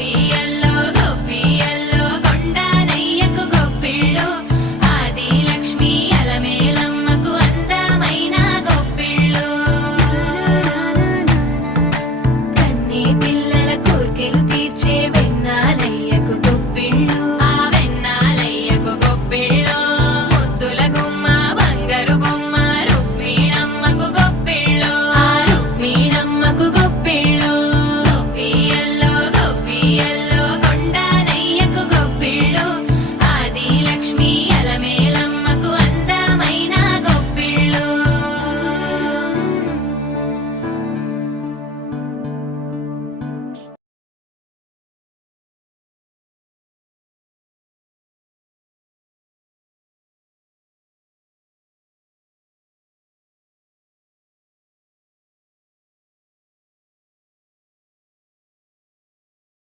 be